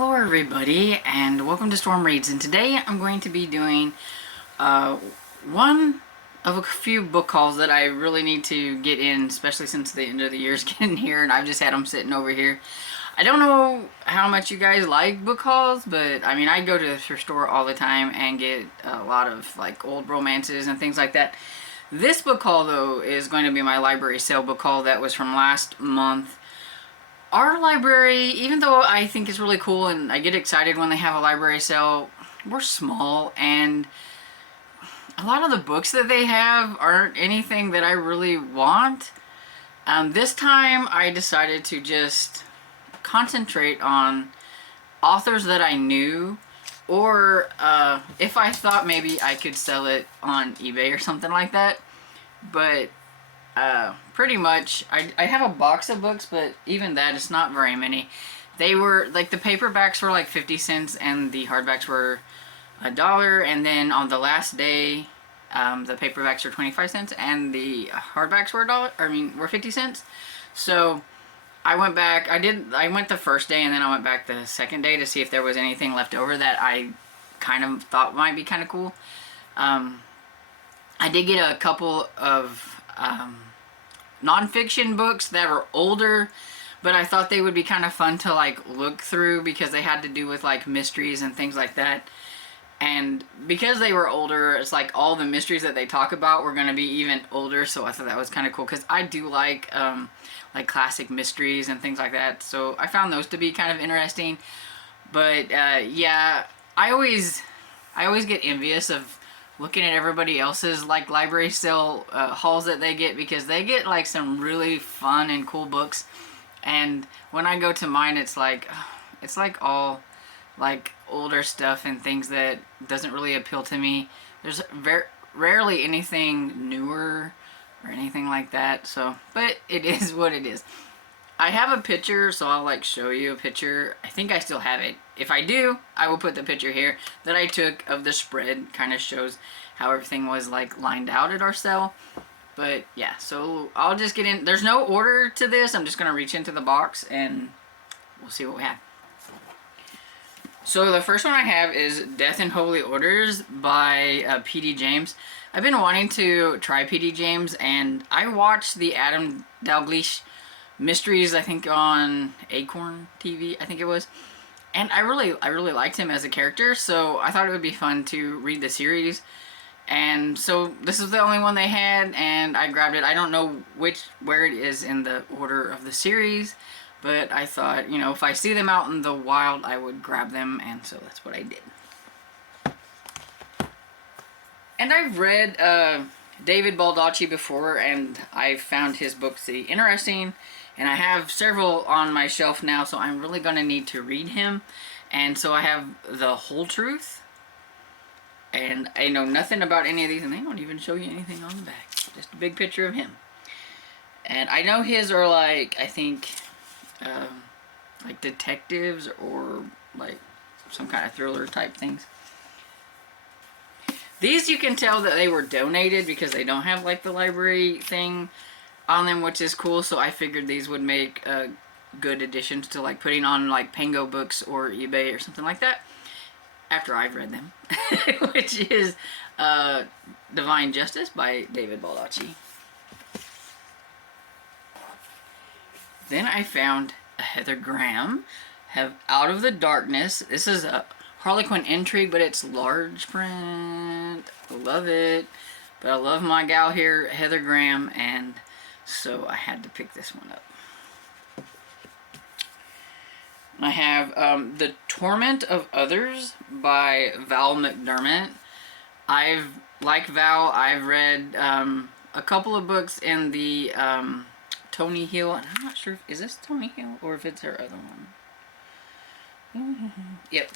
Hello everybody and welcome to Storm Reads, and today I'm going to be doing one of a few book hauls that I really need to get in, especially since the end of the year is getting here and I've just had them sitting over here. I don't know how much you guys like book hauls, but I mean, I go to the thrift store all the time and get a lot of like old romances and things like that. This book haul though is going to be my library sale book haul that was from last month. Our library, even though I think it's really cool and I get excited when they have a library sale, we're small and a lot of the books that they have aren't anything that I really want. This time I decided to just concentrate on authors that I knew, or if I thought maybe I could sell it on eBay or something like that. But pretty much I have a box of books, but even that is not very many. They were like, the paperbacks were like 50 cents and the hardbacks were $1, and then on the last day the paperbacks were 25 cents and the hardbacks were were 50 cents. So I went back, I went the first day and then I went back the second day to see if there was anything left over that I kind of thought might be kind of cool. I did get a couple of nonfiction books that were older, but I thought they would be kind of fun to like look through because they had to do with like mysteries and things like that. And because they were older, it's like all the mysteries that they talk about were going to be even older, so I thought that was kind of cool because I do like classic mysteries and things like that, so I found those to be kind of interesting. But yeah, I always get envious of looking at everybody else's like library sale hauls that they get, because they get like some really fun and cool books, and when I go to mine it's like all like older stuff and things that doesn't really appeal to me. There's very rarely anything newer or anything like that, so but it is what it is. I have a picture, so I'll like show you a picture. I think I still have it. If I do, I will put the picture here that I took of the spread. Kind of shows how everything was like lined out at our sale. But yeah, so I'll just get in. There's no order to this. I'm just going to reach into the box and we'll see what we have. So the first one I have is Death in Holy Orders by P.D. James. I've been wanting to try P.D. James, and I watched the Adam Dalgliesh Mysteries, I think on Acorn TV, I think it was, and I really liked him as a character, so I thought it would be fun to read the series. And so this is the only one they had and I grabbed it. I don't know where it is in the order of the series, but I thought, you know, if I see them out in the wild I would grab them, and so that's what I did. And I've read David Baldacci before, and I found his books to be interesting, and I have several on my shelf now, so I'm really going to need to read him. And so I have The Whole Truth, and I know nothing about any of these, and they don't even show you anything on the back, just a big picture of him. And I know his are like, I think like detectives or like some kind of thriller type things. These you can tell that they were donated because they don't have like the library thing on them, which is cool, so I figured these would make good additions to like putting on like Pango Books or eBay or something like that after I've read them. Which is Divine Justice by David Baldacci. Then I found a Heather Graham, have Out of the Darkness. This is a Harlequin intrigue, but it's large print. I love it. But I love my gal here, Heather Graham, and so I had to pick this one up. I have The Torment of Others by Val McDermott. Like Val, I've read a couple of books in the Tony Hill, and I'm not sure is this Tony Hill or if it's her other one. Yep.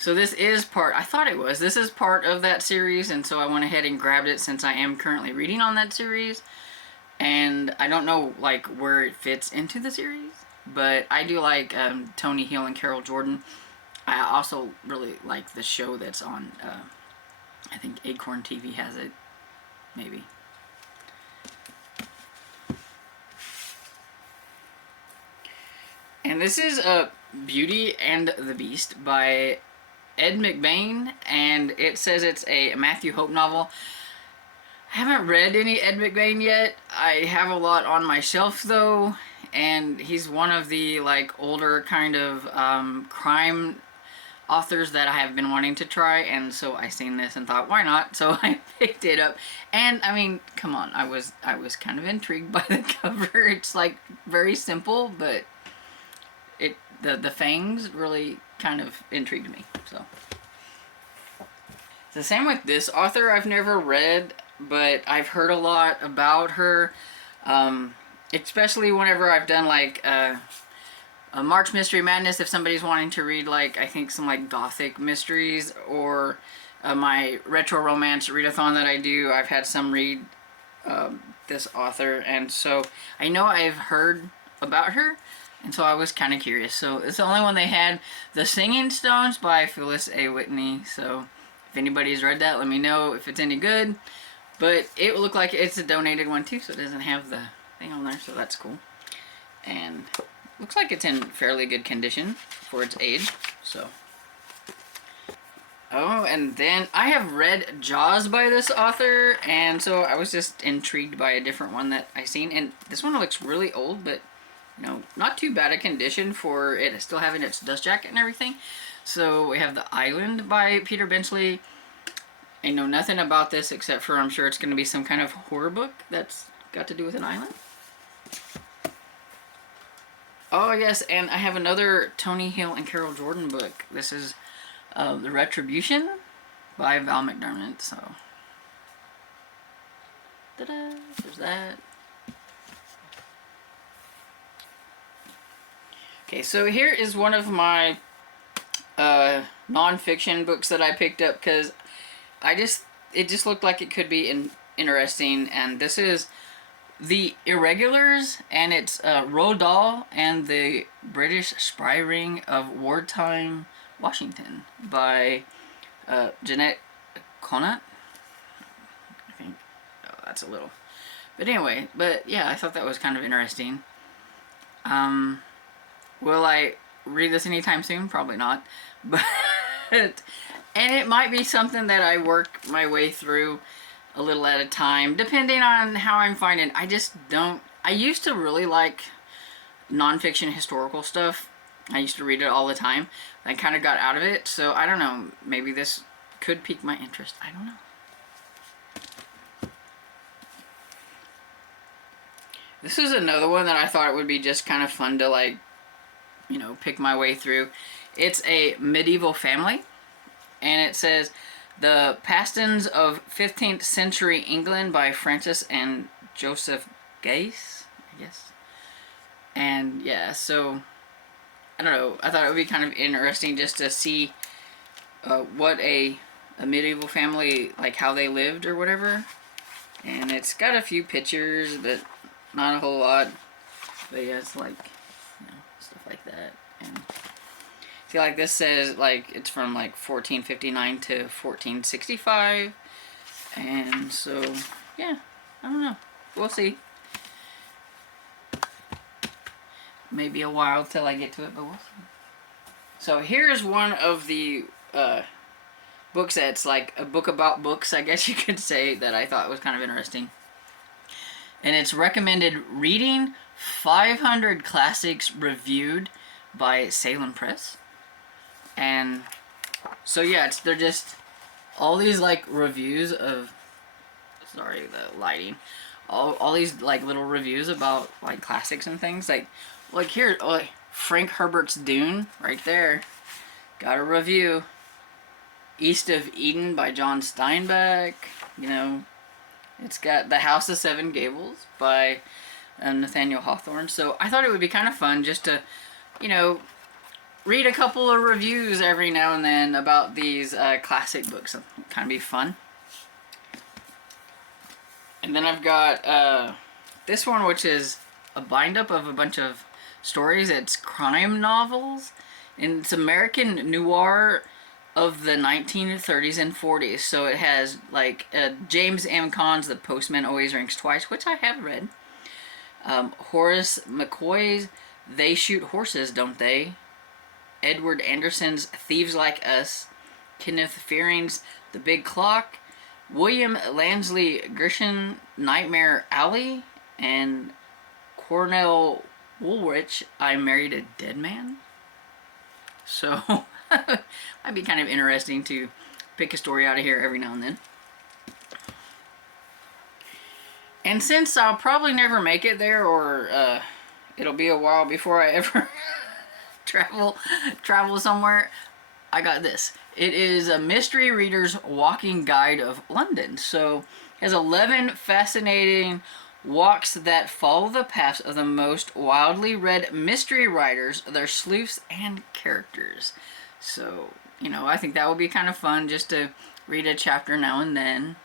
So this is part, I thought it was, this is part of that series, and so I went ahead and grabbed it since I am currently reading on that series. And I don't know like where it fits into the series, but I do like Tony Hill and Carol Jordan. I also really like the show that's on, I think Acorn TV has it, maybe. And this is Beauty and the Beast by Ed McBain, and it says it's a Matthew Hope novel. I haven't read any Ed McBain yet. I have a lot on my shelf though, and he's one of the like older kind of crime authors that I have been wanting to try, and so I seen this and thought, why not? So I picked it up, and I mean, come on, I was kind of intrigued by the cover. It's like very simple, but the fangs really kind of intrigued me. So the same with this author. I've never read, but I've heard a lot about her, especially whenever I've done like a March Mystery Madness. If somebody's wanting to read like, I think some like gothic mysteries, or my retro romance readathon that I do, I've had some read this author, and so I know I've heard about her, and so I was kind of curious. So it's the only one they had. The Singing Stones by Phyllis A. Whitney. So if anybody's read that, let me know if it's any good. But it looked like it's a donated one too, so it doesn't have the thing on there, so that's cool. And looks like it's in fairly good condition for its age. So, oh, and then I have read Jaws by this author, and so I was just intrigued by a different one that I seen. And this one looks really old, but you know, not too bad a condition for it still having its dust jacket and everything. So we have The Island by Peter Bentley. I know nothing about this except for I'm sure it's going to be some kind of horror book that's got to do with an island. Oh yes, and I have another Tony Hill and Carol Jordan book. This is The Retribution by Val McDermott. So, ta-da! There's that. Okay, so here is one of my non-fiction books that I picked up because it just looked like it could be interesting, and this is The Irregulars, and it's Roald Dahl and the British Spy Ring of Wartime Washington by Jeanette Conant. I think. Oh, that's a little. But anyway, yeah, I thought that was kind of interesting. Will I read this anytime soon? Probably not. But and it might be something that I work my way through a little at a time, depending on how I'm finding. I used to really like nonfiction historical stuff. I used to read it all the time. I kind of got out of it, so I don't know. Maybe this could pique my interest. I don't know. This is another one that I thought it would be just kind of fun to, like, you know, pick my way through. It's a medieval family, and it says The Pastons of 15th Century England by Francis and Joseph Gase, I guess. And yeah, so I don't know. I thought it would be kind of interesting just to see what a medieval family, like how they lived or whatever. And it's got a few pictures, but not a whole lot. But yeah, it's like, you know, stuff like that. And I feel like this says like it's from like 1459 to 1465. And so, yeah, I don't know. We'll see. Maybe a while till I get to it, but we'll see. So here's one of the books that's like a book about books, I guess you could say, that I thought was kind of interesting. And it's recommended reading 500 classics reviewed by Salem Press. And so yeah, they're just all these like reviews of, sorry, the lighting, all these like little reviews about like classics and things. Like here, like Frank Herbert's Dune right there, got a review. East of Eden by John Steinbeck. You know, it's got The House of Seven Gables by Nathaniel Hawthorne. So I thought it would be kind of fun just to, you know, read a couple of reviews every now and then about these classic books. It'll kind of be fun. And then I've got this one, which is a bind-up of a bunch of stories. It's crime novels, and it's American noir of the 1930s and 40s. So it has like James M. Caan's The Postman Always Rings Twice, which I have read. Horace McCoy's They Shoot Horses, Don't They? Edward Anderson's Thieves Like Us, Kenneth Fearing's The Big Clock, William Lansley Gershon Nightmare Alley, and Cornell Woolrich I Married a Dead Man. So might be kind of interesting to pick a story out of here every now and then. And since I'll probably never make it there, or it'll be a while before I ever travel somewhere, I got this. It is a Mystery Reader's Walking Guide of London. So it has 11 fascinating walks that follow the paths of the most wildly read mystery writers, their sleuths, and characters. So, you know, I think that would be kind of fun just to read a chapter now and then.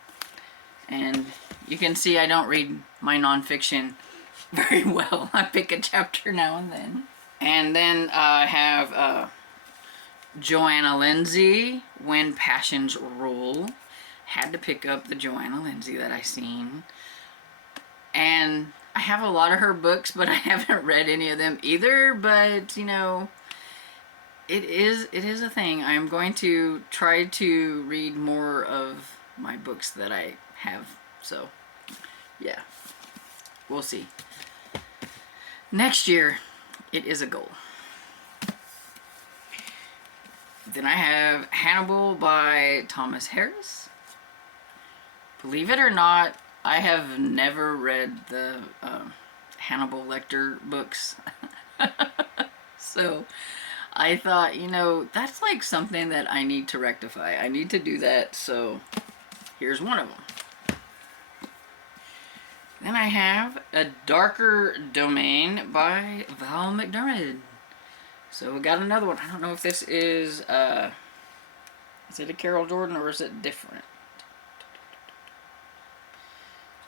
And you can see I don't read my nonfiction very well. I pick a chapter now and then. And then I have Joanna Lindsey, When Passions Rule. Had to pick up the Joanna Lindsey that I seen. And I have a lot of her books, but I haven't read any of them either. But, you know, it is a thing. I'm going to try to read more of my books that I have. So, yeah. We'll see. Next year, it is a goal. Then I have Hannibal by Thomas Harris. Believe it or not, I have never read the Hannibal Lecter books. So I thought, you know, that's like something that I need to rectify. I need to do that, so here's one of them. Then I have A Darker Domain by Val McDermid. So we got another one. I don't know if this is it a Carol Jordan or is it different?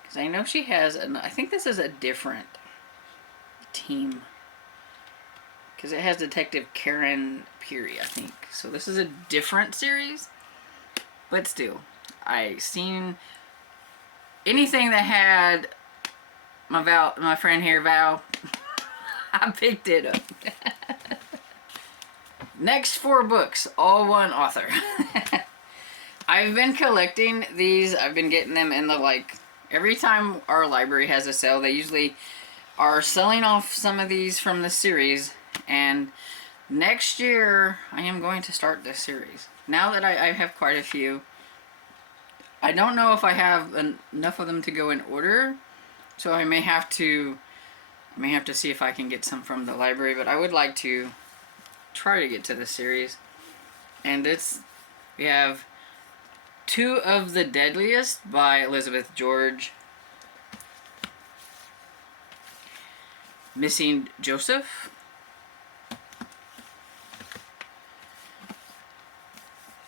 Because I know she has, I think this is a different team. Because it has Detective Karen Peary, I think. So this is a different series. But still, I seen anything that had my friend here, Val, I picked it up. Next 4 books, all one author. I've been collecting these. I've been getting them in the, like, every time our library has a sale, they usually are selling off some of these from the series. And next year, I am going to start this series. Now that I have quite a few, I don't know if I have enough of them to go in order. So I may have to see if I can get some from the library. But I would like to try to get to the series. And we have 2 of the Deadliest by Elizabeth George, Missing Joseph,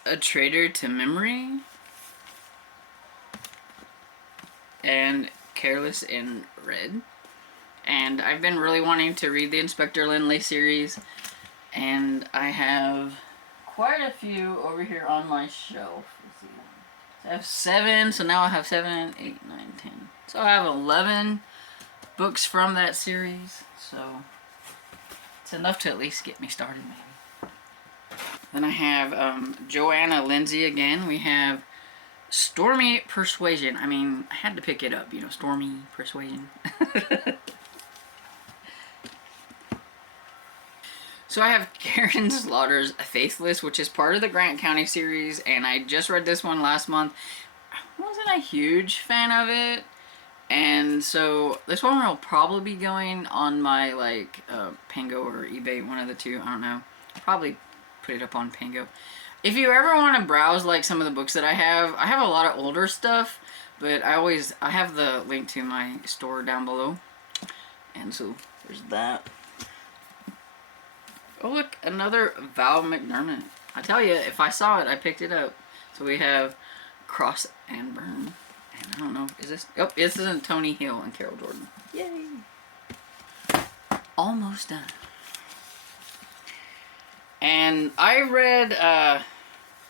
A Traitor to Memory, and Careless in Red. And I've been really wanting to read the Inspector Lindley series, and I have quite a few over here on my shelf. Let's see. So I have 7, so now I have 7, 8, 9, 10. So I have 11 books from that series, so it's enough to at least get me started, maybe. Then I have Joanna Lindsey again. We have Stormy Persuasion. I mean, I had to pick it up, you know, Stormy Persuasion. So I have Karen Slaughter's Faithless, which is part of the Grant County series, and I just read this one last month. I wasn't a huge fan of it, and so this one will probably be going on my, like, Pango or eBay, one of the two, I don't know. Probably put it up on Pango. If you ever want to browse, like, some of the books that I have a lot of older stuff, but I have the link to my store down below, and so there's that. Oh look, another Val McDermid. I tell you, if I saw it, I picked it up. So we have Cross and Burn. And I don't know, is this... Oh, this isn't Tony Hill and Carol Jordan. Yay! Almost done. And I read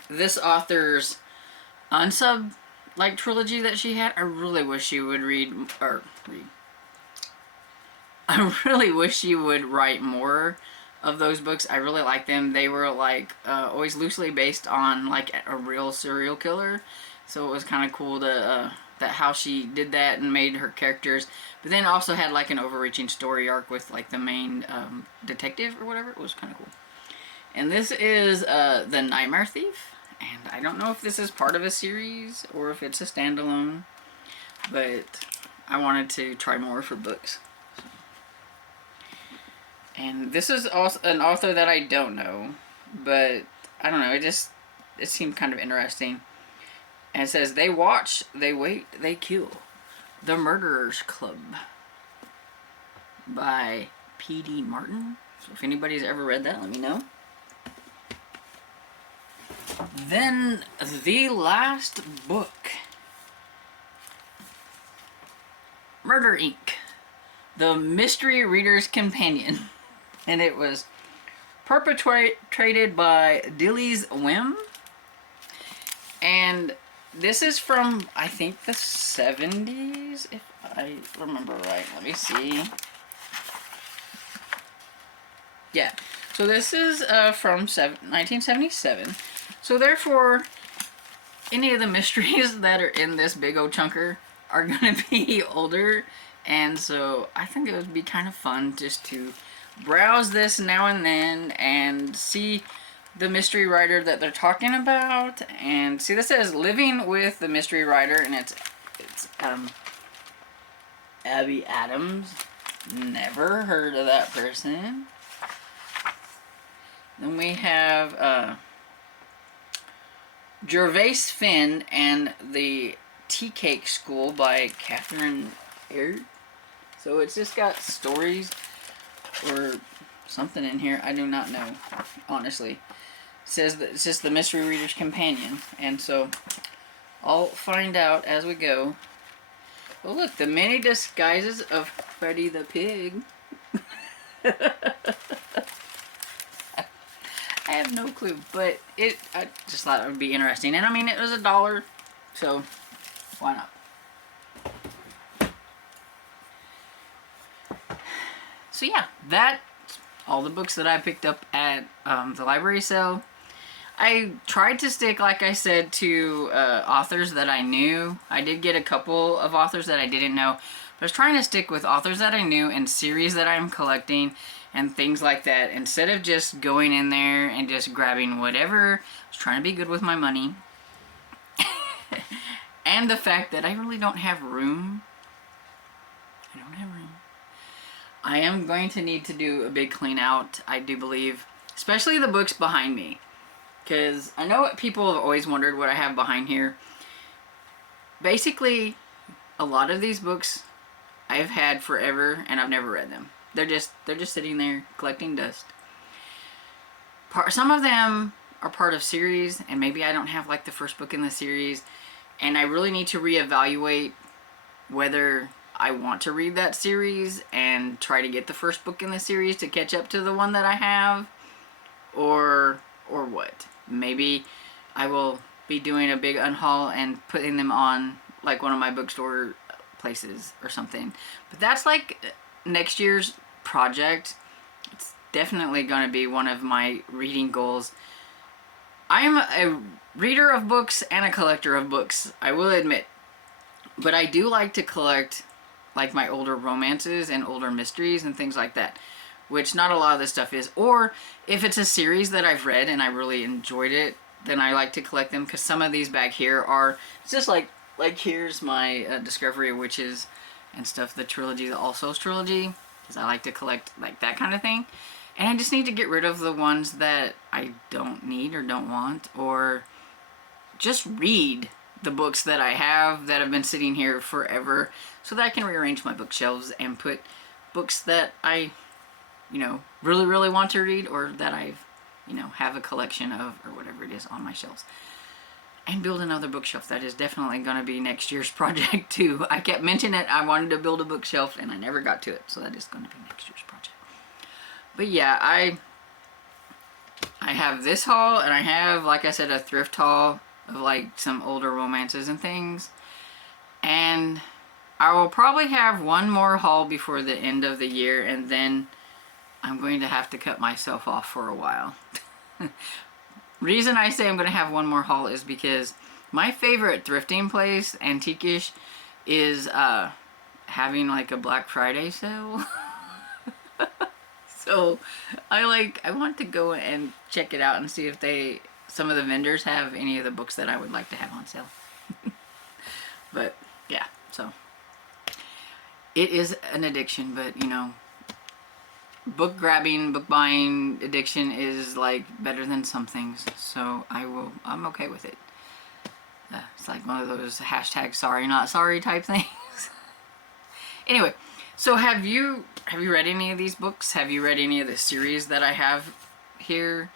this author's unsub, like, trilogy that she had. I really wish she would I really wish she would write more of those books. I really like them. They were like always loosely based on like a real serial killer, so it was kind of cool to that how she did that and made her characters, but then also had like an overreaching story arc with like the main detective or whatever. It was kind of cool. And this is The Nightmare Thief, and I don't know if this is part of a series or if it's a standalone, but I wanted to try more for books. And this is also an author that I don't know, but I don't know, it seemed kind of interesting. And it says, they watch, they wait, they kill. The Murderers Club by P.D. Martin. So if anybody's ever read that, let me know. Then the last book, Murder Inc., The Mystery Reader's Companion. And it was perpetrated by Dilly's Whim. And this is from, I think, the 70s, if I remember right. Let me see. Yeah. So this is from 1977. So therefore, any of the mysteries that are in this big old chunker are going to be older. And so I think it would be kind of fun just to browse this now and then and see the mystery writer that they're talking about. And see, this says Living with the Mystery Writer, and it's Abby Adams. Never heard of that person. Then we have Gervais Finn and the Tea Cake School by Catherine Aird. So it's just got stories or something in here. I do not know, honestly. It says that it's just the Mystery Reader's Companion, and so I'll find out as we go. Oh look, The Many Disguises of Freddy the Pig. I have no clue, but I just thought it would be interesting. And I mean, it was $1, so why not? So yeah, that's all the books that I picked up at the library sale. I tried to stick, like I said, to authors that I knew. I did get a couple of authors that I didn't know, but I was trying to stick with authors that I knew and series that I'm collecting and things like that, instead of just going in there and just grabbing whatever. I was trying to be good with my money. And the fact that I really don't have room. I don't have room. I am going to need to do a big clean out, I do believe. Especially the books behind me. Because I know people have always wondered what I have behind here. Basically, a lot of these books I've had forever and I've never read them. They're just sitting there collecting dust. Some of them are part of series, and maybe I don't have like the first book in the series, and I really need to reevaluate whether I want to read that series and try to get the first book in the series to catch up to the one that I have, or what. Maybe I will be doing a big unhaul and putting them on like one of my bookstore places or something. But that's like next year's project. It's definitely going to be one of my reading goals. I'm a reader of books and a collector of books, I will admit. But I do like to collect like my older romances and older mysteries and things like that, which not a lot of this stuff is. Or if it's a series that I've read and I really enjoyed it, then I like to collect them, because some of these back here are, it's just like here's my Discovery of Witches and stuff, the trilogy, the All Souls trilogy, because I like to collect like that kind of thing. And I just need to get rid of the ones that I don't need or don't want, or just read the books that I have that have been sitting here forever, so that I can rearrange my bookshelves and put books that I, really, really want to read, or that I've, have a collection of, or whatever it is, on my shelves. And build another bookshelf. That is definitely going to be next year's project too. I kept mentioning it. I wanted to build a bookshelf and I never got to it. So that is going to be next year's project. But yeah, I have this haul, and I have, like I said, a thrift haul of like some older romances and things. And I will probably have one more haul before the end of the year, and then I'm going to have to cut myself off for a while. Reason I say I'm going to have one more haul is because my favorite thrifting place, antique-ish, is having like a Black Friday sale. So I want to go and check it out and see if some of the vendors have any of the books that I would like to have on sale. But yeah, so it is an addiction, but you know, book grabbing, book buying addiction is like better than some things. So I'm okay with it. It's like one of those hashtag sorry not sorry type things. Anyway, so have you read any of these books? Have you read any of the series that I have here?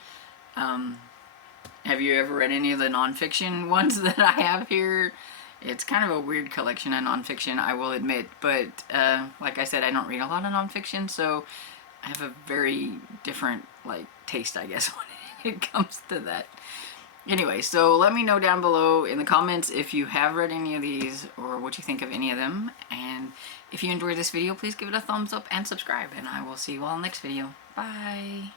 Have you ever read any of the nonfiction ones that I have here? It's kind of a weird collection of nonfiction, I will admit, but like I said, I don't read a lot of nonfiction, so I have a very different like taste, I guess, when it comes to that. Anyway, so let me know down below in the comments if you have read any of these or what you think of any of them. And if you enjoyed this video, please give it a thumbs up and subscribe. And I will see you all in the next video. Bye.